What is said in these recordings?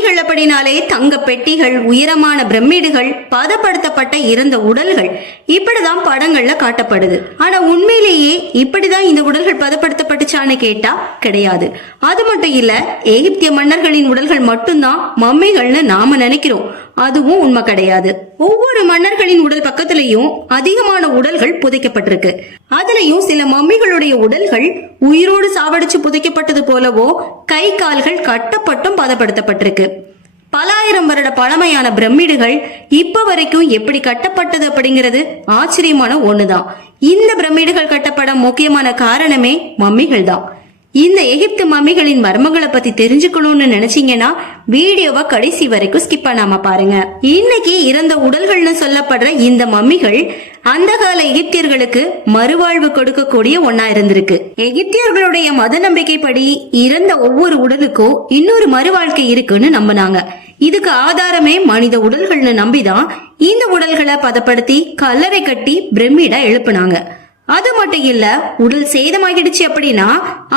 மம்மிகள் அப்படினாலே தங்க பெட்டிகள், உயரமான பிரமிடுகள், பதப்படுத்தப்பட்ட இறந்த உடல்கள், இப்படிதான் படங்கள்ல காட்டப்படுது. ஆனா உண்மையிலேயே இப்படிதான் இந்த உடல்கள் பதப்படுத்தப்பட்டுச்சான்னு கேட்டா கிடையாது. அது மட்டும் இல்ல, எகிப்திய மன்னர்களின் உடல்கள் மட்டும்தான் மம்மிகள்னு நாம நினைக்கிறோம். அதுவும் உண்மை கிடையாது. ஒவ்வொரு மன்னர்களின் உடல் பக்கத்திலையும் அதிகமான உடல்கள் புதைக்கப்பட்டிருக்கு. அதுலயும் சில மம்மிகளுடைய உடல்கள் உயிரோடு சாவடிச்சு புதைக்கப்பட்டது போலவோ கை கால்கள் கட்டப்பட்டும் பதப்படுத்தப்பட்டிருக்கு. பல ஆயிரம் வருட பழமையான பிரமிடுகள் இப்ப வரைக்கும் எப்படி கட்டப்பட்டது அப்படிங்கிறது ஆச்சரியமான ஒண்ணுதான். இந்த பிரமிடுகள் கட்டப்பட முக்கியமான காரணமே மம்மிகள் தான். இந்த எகிப்து மம்மிகளின் மர்மங்களை பத்தி தெரிஞ்சுக்கணும்னு நினைச்சீங்கன்னா வீடியோவை கடைசி வரைக்கும் ஸ்கிப் பண்ணாம பாருங்க. இன்னைக்கு இறந்த உடல்கள்னு சொல்லப்படுற இந்த மம்மிகள் அந்த கால எகிப்தியர்களுக்கு மறுவாழ்வு கொடுக்கக்கூடிய ஒன்னா இருந்திருக்கு. எகிப்தியர்களுடைய மத நம்பிக்கைப்படி இறந்த ஒவ்வொரு உடலுக்கும் இன்னொரு மறுவாழ்க்கை இருக்குன்னு நம்பினாங்க. இதுக்கு ஆதாரமே மனித உடல்கள்னு நம்பிதான் இந்த உடல்களை பதப்படுத்தி கல்லறை கட்டி பிரமிடா எழுப்புனாங்க. அது மட்டும் இல்ல, உடல் சேதமாகிடுச்சு அப்படின்னா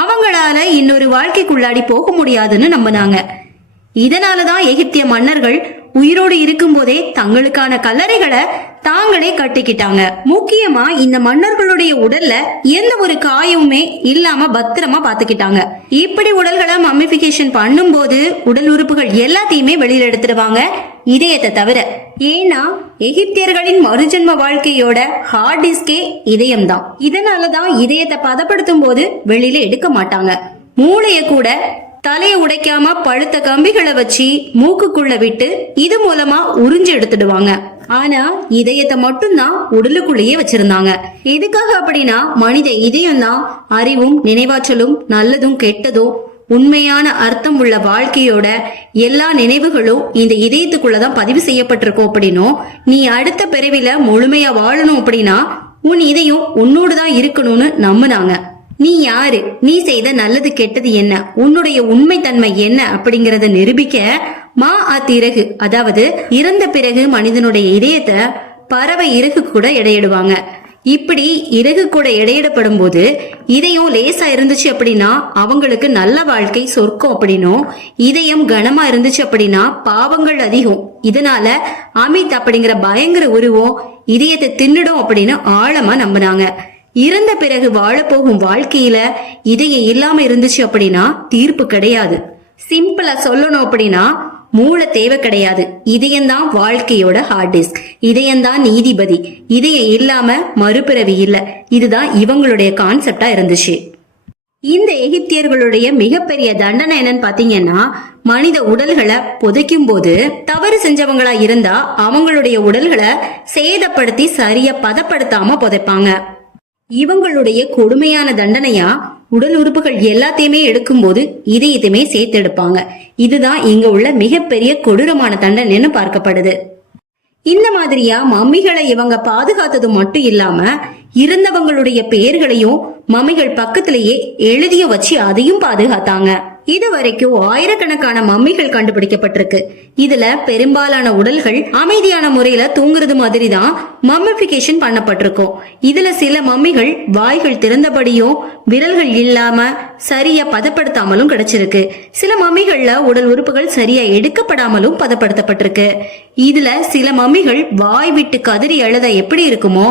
அவங்களால இன்னொரு வாழ்க்கைக்குள்ளாடி போக முடியாதுன்னு நம்பினாங்க. இதனாலதான் எகிப்திய மன்னர்கள் உயிரோடு இருக்கும் போதே தங்களுக்கான கல்லறைகளை தாங்களே கட்டிக்கிட்டாங்க. முக்கியமா இந்த மன்னர்களுடைய உடல்ல எந்த ஒரு காயமுமே இல்லாம பத்திரமா பாத்துக்கிட்டாங்க. இப்படி உடல்களை மம்மிபிகேஷன் பண்ணும் போது உடல் உறுப்புகள் எல்லாத்தையுமே வெளியில எடுத்துடுவாங்க, இதயத்தை தவிர. ஏன்னா எகிப்தியர்களின் மறுஜென்ம வாழ்க்கையோட ஹார்ட் டிஸ்கே இதயம் தான். இதனாலதான் இதயத்தை பதப்படுத்தும் போது வெளியில எடுக்க மாட்டாங்க. மூளைய கூட தலையை உடைக்காம பழுத்த கம்பிகளை வச்சு மூக்குக்குள்ள விட்டு இது மூலமா உறிஞ்சு எடுத்துடுவாங்க. ஆனா இதயத்தை மட்டும்தான் உடலுக்குள்ளேயே வச்சிருந்தாங்க. எதுக்காக அப்படின்னா மனித இதயம் தான் அறிவும் நினைவாற்றலும் நல்லதும் கெட்டதும் உண்மையான அர்த்தம் உள்ள வாழ்க்கையோட எல்லா நினைவுகளும் இந்த இதயத்துக்குள்ளதான் பதிவு செய்யப்பட்டிருக்கும். அப்படின்னும் நீ அடுத்த பிறவில முழுமையா வாழணும் அப்படின்னா உன் இதயம் உன்னோடுதான் இருக்கணும்னு நம்புனாங்க. நீ யாரு, நீ செய்த நல்லது கெட்டது என்ன, உன்னுடைய உண்மை தன்மை என்ன அப்படிங்கறத நிரூபிக்க இறகு, அதாவது இறந்த பிறகு மனிதனுடைய இதயத்தை பறவை இறகு கூட எடையிடுவாங்க. இப்படி இறகு கூட எடையிடப்படும் போது இதயம் லேசா இருந்துச்சு அப்படின்னா அவங்களுக்கு நல்ல வாழ்க்கை சொர்க்கம் அப்படின்னும், இதயம் கனமா இருந்துச்சு அப்படின்னா பாவங்கள் அதிகம். இதனால அமித் அப்படிங்கிற பயங்கர உருவம் இதயத்தை தின்னுடும் அப்படின்னு ஆழமா நம்பினாங்க. இறந்த பிறகு வாழப்போகும் வாழ்க்கையில இதயம் இல்லாம இருந்துச்சு அப்படின்னா தீர்ப்பு கிடையாது. சிம்பிளா சொல்லணும் அப்படின்னா மூளை தேவை கிடையாது. இதயம்தான் வாழ்க்கையோட ஹார்ட் டிஸ்க், இதயம்தான் நீதிபதி. இதயம் இல்லாம மறுபிறவி இல்ல. இதுதான் இவங்களுடைய கான்செப்டா இருந்துச்சு. இந்த எகிப்தியர்களுடைய மிகப்பெரிய தண்டனை என்னன்னு பாத்தீங்கன்னா, மனித உடல்களை புதைக்கும் போது தவறு செஞ்சவங்களா இருந்தா அவங்களுடைய உடல்களை சேதப்படுத்தி சரியா பதப்படுத்தாம புதைப்பாங்க. இவங்களுடைய கொடுமையான தண்டனையா உடல் உறுப்புகள் எல்லாத்தையுமே எடுக்கும் போது இதயத்தையுமே சேர்த்து எடுப்பாங்க. இதுதான் இங்க உள்ள மிகப்பெரிய கொடூரமான தண்டனைன்னு பார்க்கப்படுது. இந்த மாதிரியா மம்மிகளை இவங்க பாதுகாத்தது மட்டும் இல்லாம இருந்தவங்களுடைய பெயர்களையும் மம்மிகள் பக்கத்திலேயே எழுதிய வச்சு அதையும் பாதுகாத்தாங்க. இது வரைக்கும் ஆயிரக்கணக்கான மம்மிகள் கண்டுபிடிக்கப்பட்டிருக்கு. இதுல பெரும்பாலான உடல்கள் அமைதியான முறையில தூங்குறது மாதிரி தான் மம்மிபிகேஷன் பண்ணப்பட்டிருக்கும். இதுல சில மம்மிகள் வாய்கள் திறந்தபடியும் விரல்கள் இல்லாம சரியா பதப்படுத்தாமலும் கிடைச்சிருக்கு. சில மம்மிகள்ல உடல் உறுப்புகள் சரியா எடுக்கப்படாமலும் பதப்படுத்தப்பட்டிருக்கு. இதுல சில மம்மிகள் வாய் விட்டு கதறி அழுத எப்படி இருக்குமோ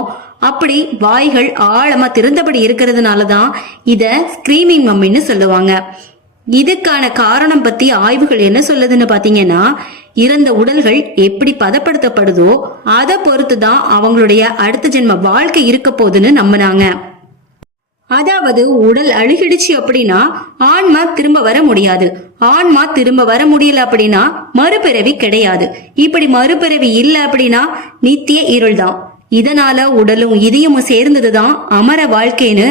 அப்படி வாய்கள் ஆழமா திறந்தபடி இருக்கிறதுனாலதான் இத ஸ்கிரீமிங் மம்மின்னு சொல்லுவாங்க. இதுக்கான காரணம் பத்தி ஆய்வுகள் என்ன சொல்லுதுன்னு பாத்தீங்கன்னா, இறந்த உடல்கள் எப்படி பதப்படுத்தப்படுதோ அதை பொறுத்துதான் அவங்களுடைய அடுத்த ஜென்ம வாழ்க்கை இருக்க போகுதுன்னு நம்பினாங்க. அதாவது உடல் அழுகிடுச்சு அப்படின்னா ஆன்மா திரும்ப வர முடியாது. ஆன்மா திரும்ப வர முடியல அப்படின்னா மறுபிறவி கிடையாது. இப்படி மறுபிறவி இல்ல அப்படின்னா நித்திய இருள் தான். இதனால உடலும் இதயமும் சேர்ந்ததுதான் அமர வாழ்க்கைன்னு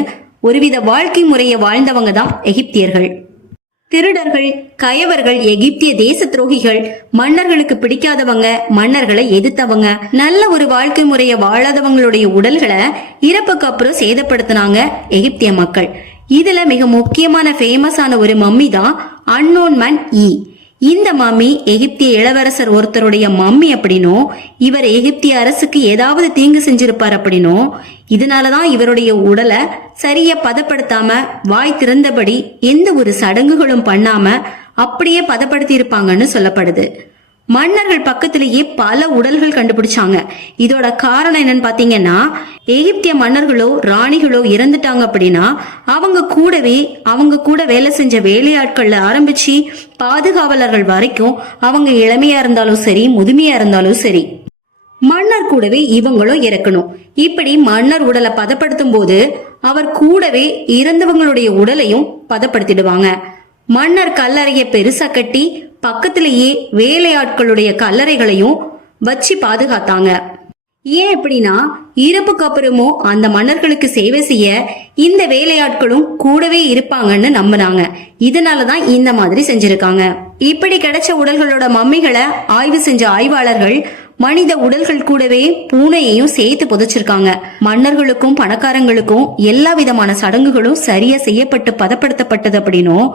ஒருவித வாழ்க்கை முறையை வாழ்ந்தவங்க தான் எகிப்தியர்கள். திருடர்கள், கயவர்கள், எகிப்திய தேச துரோகிகள், மன்னர்களுக்கு பிடிக்காதவங்க, மன்னர்களை எதிர்த்தவங்க, நல்ல ஒரு வாழ்க்கை முறைய வாழாதவங்களுடைய உடல்களை இறப்புக்கு அப்புறம் சேதப்படுத்தினாங்க எகிப்திய மக்கள். இதுல மிக முக்கியமான ஃபேமஸான ஒரு மம்மி தான் அன்னோன் மேன் ஈ. இந்த மம்மி எகிப்திய இளவரசர் ஒருத்தருடைய மம்மி அப்படின்னும், இவர் எகிப்திய அரசுக்கு ஏதாவது தீங்கு செஞ்சிருப்பார் அப்படின்னும், இதனாலதான் இவருடைய உடலை சரியா பதப்படுத்தாம வாய் திறந்தபடி எந்த ஒரு சடங்குகளும் பண்ணாம அப்படியே பதப்படுத்தி இருப்பாங்கன்னு சொல்லப்படுது. மன்னர்கள் பக்கத்திலேயே பல உடல்கள் கண்டுபிடிச்சாங்க. இதோட காரணம் என்னன்னு பாத்தீங்கன்னா, எகிப்திய மன்னர்களோ ராணிகளோ இறந்துட்டாங்க அப்படின்னா அவங்க கூட வேலை செஞ்ச வேலையாட்கள்ல ஆரம்பிச்சு பாதுகாவலர்கள் வரைக்கும் அவங்க இளமையா இருந்தாலும் சரி முதுமையா இருந்தாலும் சரி மன்னர் கூடவே இவங்களும் இறக்கணும். இப்படி மன்னர் உடலை பதப்படுத்தும் போது அவர் கூடவே இறந்தவங்களுடைய உடலையும் பதப்படுத்திடுவாங்க. மன்னர் கல்லறையை பெருசா கட்டி பக்கத்திலேயே வேலையாட்களுடைய கல்லறைகளையும் வச்சு பாதுகாத்தாங்க. ஏன் எப்படின்னா, இறப்புக்கு அப்புறமும் அந்த மன்னர்களுக்கு சேவை செய்ய இந்த வேலையாட்களும் கூடவே இருப்பாங்கன்னு நம்பினாங்க. இதனாலதான் இந்த மாதிரி செஞ்சிருக்காங்க. இப்படி கிடைச்ச உடல்களோட மம்மிகளை ஆய்வு செஞ்ச ஆய்வாளர்கள் மனித உடல்கள் கூடவே பூனையையும் சேர்த்து புதைச்சிருக்காங்க. மன்னர்களுக்கும் பணக்காரங்களுக்கும் எல்லா விதமான சடங்குகளும் சரியா செய்யப்பட்டு பதப்படுத்தப்பட்டது அப்படின்னும்,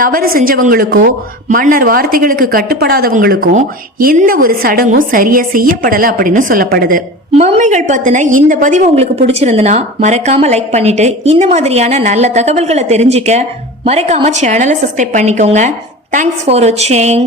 தவறு செஞ்சவங்களுக்கோ மன்னர் வார்த்தைகளுக்கு கட்டுப்படாதவங்களுக்கும் எந்த ஒரு சடங்கும் சரியா செய்யப்படல அப்படின்னு சொல்லப்படுது. மம்மிகள் பத்தின இந்த பதிவு உங்களுக்கு பிடிச்சிருந்துன்னா மறக்காம லைக் பண்ணிட்டு, இந்த மாதிரியான நல்ல தகவல்களை தெரிஞ்சுக்க மறக்காம சேனலை சப்ஸ்கிரைப் பண்ணிக்கோங்க. தேங்க்ஸ் ஃபார் வாட்சிங்.